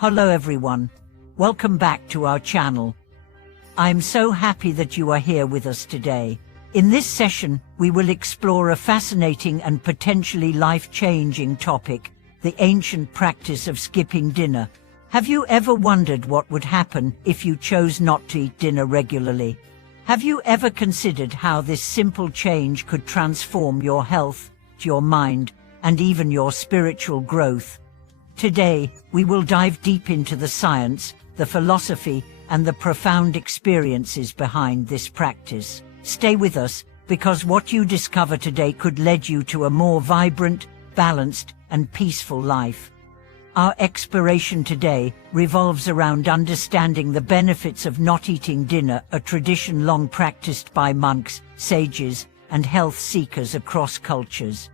Hello everyone. Welcome back to our channel. I'm so happy that you are here with us today. In this session, we will explore a fascinating and potentially life-changing topic, the ancient practice of skipping dinner. Have you ever wondered what would happen if you chose not to eat dinner regularly? Have you ever considered how this simple change could transform your health, your mind, and even your spiritual growth? Today, we will dive deep into the science, the philosophy, and the profound experiences behind this practice. Stay with us, because what you discover today could lead you to a more vibrant, balanced, and peaceful life. Our exploration today revolves around understanding the benefits of not eating dinner, a tradition long practiced by monks, sages, and health seekers across cultures.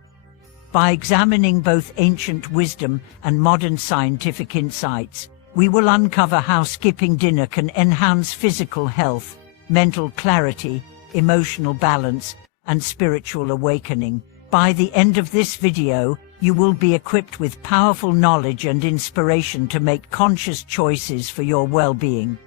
By examining both ancient wisdom and modern scientific insights, we will uncover how skipping dinner can enhance physical health, mental clarity, emotional balance, and spiritual awakening. By the end of this video, you will be equipped with powerful knowledge and inspiration to make conscious choices for your well-being.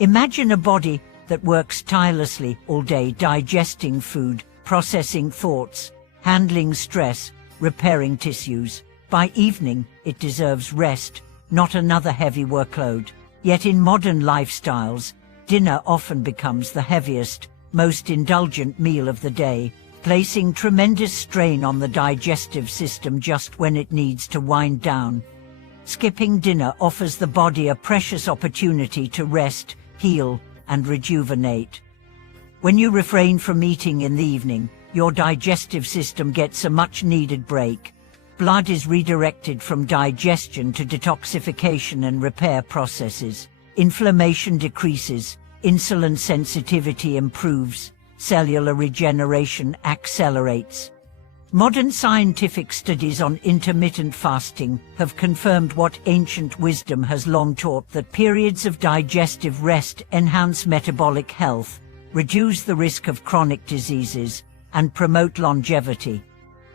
Imagine a body that works tirelessly all day, digesting food, processing thoughts, handling stress, repairing tissues. By evening, it deserves rest, not another heavy workload. Yet in modern lifestyles, dinner often becomes the heaviest, most indulgent meal of the day, placing tremendous strain on the digestive system just when it needs to wind down. Skipping dinner offers the body a precious opportunity to rest, heal, and rejuvenate. When you refrain from eating in the evening, your digestive system gets a much-needed break. Blood is redirected from digestion to detoxification and repair processes. Inflammation decreases, insulin sensitivity improves, cellular regeneration accelerates. Modern scientific studies on intermittent fasting have confirmed what ancient wisdom has long taught, that periods of digestive rest enhance metabolic health, reduce the risk of chronic diseases, and promote longevity.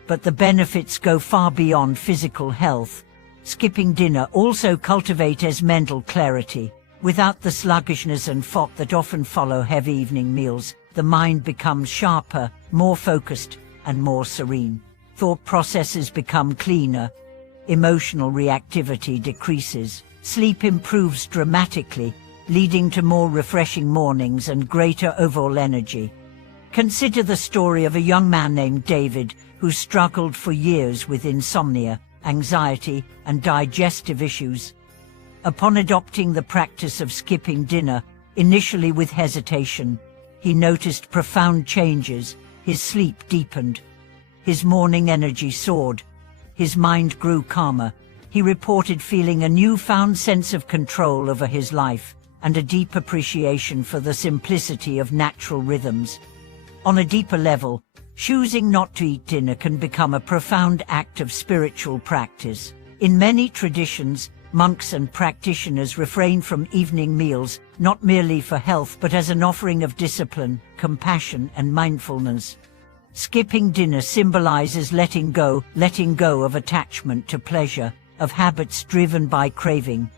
But the benefits go far beyond physical health. Skipping dinner also cultivates mental clarity. Without the sluggishness and fog that often follow heavy evening meals, the mind becomes sharper, more focused, and more serene. Thought processes become cleaner. Emotional reactivity decreases. Sleep improves dramatically, leading to more refreshing mornings and greater overall energy. Consider the story of a young man named David who struggled for years with insomnia, anxiety, and digestive issues. Upon adopting the practice of skipping dinner, initially with hesitation, he noticed profound changes. His sleep deepened. His morning energy soared. His mind grew calmer. He reported feeling a newfound sense of control over his life and a deep appreciation for the simplicity of natural rhythms. On a deeper level, choosing not to eat dinner can become a profound act of spiritual practice. In many traditions, monks and practitioners refrain from evening meals, not merely for health but as an offering of discipline, compassion, and mindfulness. Skipping dinner symbolizes letting go of attachment to pleasure, of habits driven by craving,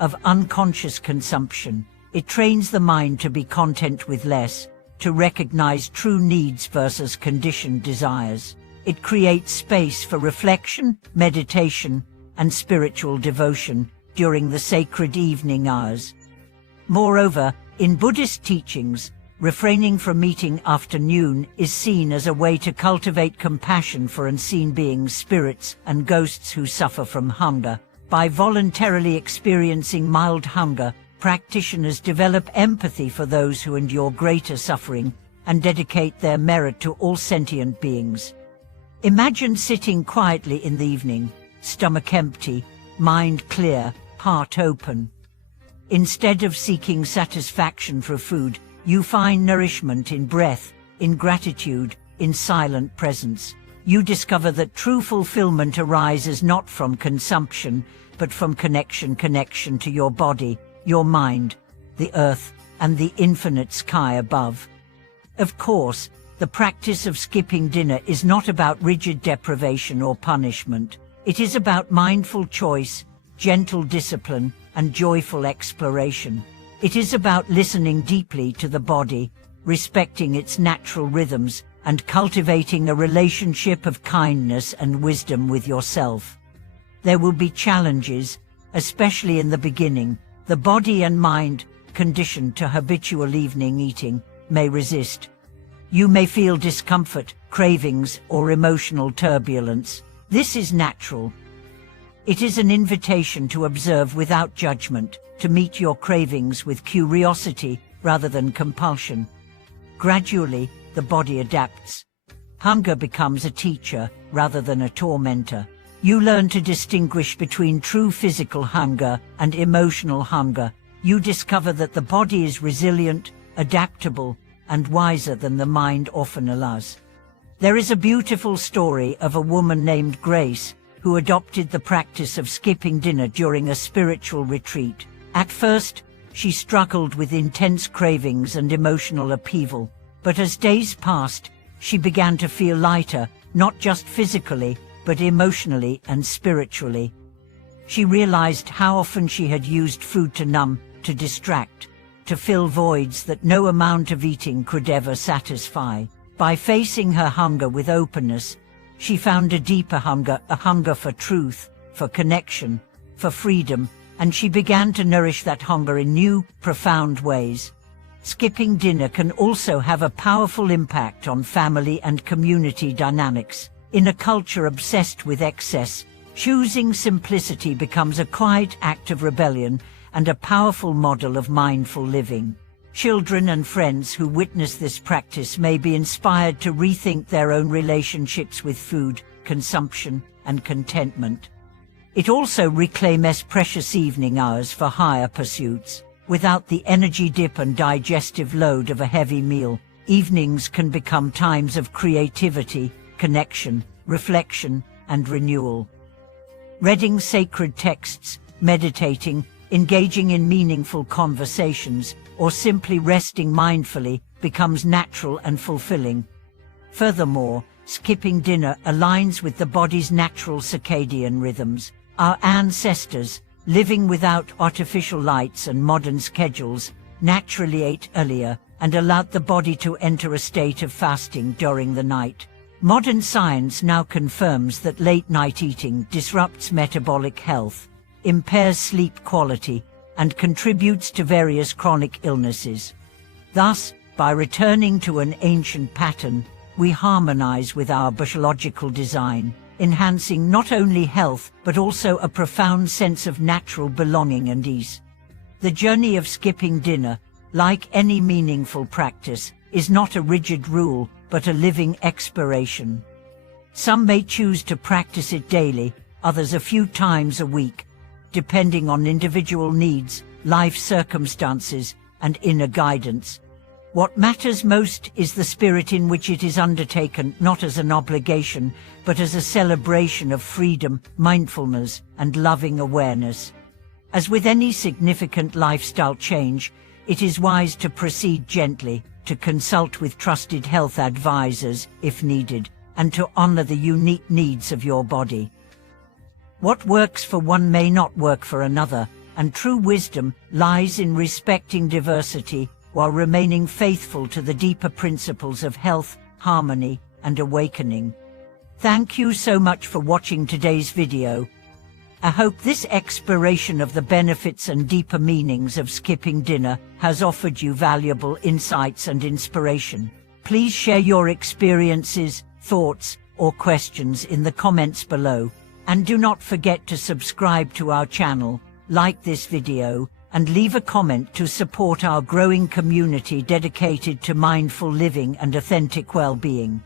of unconscious consumption. It trains the mind to be content with less, to recognize true needs versus conditioned desires. It creates space for reflection, meditation, and spiritual devotion during the sacred evening hours. Moreover, in Buddhist teachings, refraining from eating after noon is seen as a way to cultivate compassion for unseen beings, spirits, and ghosts who suffer from hunger. By voluntarily experiencing mild hunger, practitioners develop empathy for those who endure greater suffering and dedicate their merit to all sentient beings. Imagine sitting quietly in the evening, stomach empty, mind clear, heart open. Instead of seeking satisfaction through food, you find nourishment in breath, in gratitude, in silent presence. You discover that true fulfillment arises not from consumption, but from connection to your body, your mind, the earth, and the infinite sky above. Of course, the practice of skipping dinner is not about rigid deprivation or punishment. It is about mindful choice, gentle discipline, and joyful exploration. It is about listening deeply to the body, respecting its natural rhythms, and cultivating a relationship of kindness and wisdom with yourself. There will be challenges, especially in the beginning. The body and mind, conditioned to habitual evening eating, may resist. You may feel discomfort, cravings, or emotional turbulence. This is natural. It is an invitation to observe without judgment, to meet your cravings with curiosity rather than compulsion. Gradually, the body adapts. Hunger becomes a teacher rather than a tormentor. You learn to distinguish between true physical hunger and emotional hunger. You discover that the body is resilient, adaptable, and wiser than the mind often allows. There is a beautiful story of a woman named Grace who adopted the practice of skipping dinner during a spiritual retreat. At first, she struggled with intense cravings and emotional upheaval, but as days passed, she began to feel lighter, not just physically, but emotionally and spiritually. She realized how often she had used food to numb, to distract, to fill voids that no amount of eating could ever satisfy. By facing her hunger with openness, she found a deeper hunger, a hunger for truth, for connection, for freedom, and she began to nourish that hunger in new, profound ways. Skipping dinner can also have a powerful impact on family and community dynamics. In a culture obsessed with excess, choosing simplicity becomes a quiet act of rebellion and a powerful model of mindful living. Children and friends who witness this practice may be inspired to rethink their own relationships with food, consumption, and contentment. It also reclaims precious evening hours for higher pursuits. Without the energy dip and digestive load of a heavy meal, evenings can become times of creativity, connection, reflection, and renewal. Reading sacred texts, meditating, engaging in meaningful conversations, or simply resting mindfully becomes natural and fulfilling. Furthermore, skipping dinner aligns with the body's natural circadian rhythms. Our ancestors, living without artificial lights and modern schedules, naturally ate earlier and allowed the body to enter a state of fasting during the night. Modern science now confirms that late-night eating disrupts metabolic health, impairs sleep quality, and contributes to various chronic illnesses. Thus, by returning to an ancient pattern, we harmonize with our biological design, enhancing not only health but also a profound sense of natural belonging and ease. The journey of skipping dinner, like any meaningful practice, is not a rigid rule but a living exploration. Some may choose to practice it daily, others a few times a week, depending on individual needs, life circumstances, and inner guidance. What matters most is the spirit in which it is undertaken, not as an obligation, but as a celebration of freedom, mindfulness, and loving awareness. As with any significant lifestyle change, it is wise to proceed gently, to consult with trusted health advisors if needed, and to honor the unique needs of your body. What works for one may not work for another, and true wisdom lies in respecting diversity while remaining faithful to the deeper principles of health, harmony, and awakening. Thank you so much for watching today's video. I hope this exploration of the benefits and deeper meanings of skipping dinner has offered you valuable insights and inspiration. Please share your experiences, thoughts, or questions in the comments below. And do not forget to subscribe to our channel, like this video, and leave a comment to support our growing community dedicated to mindful living and authentic well-being.